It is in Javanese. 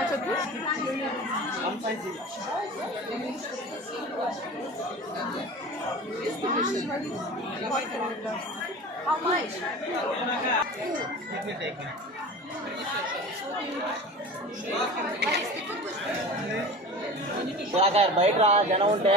Atatürk. How much? బాగా బైక్ రా జనం ఉంటే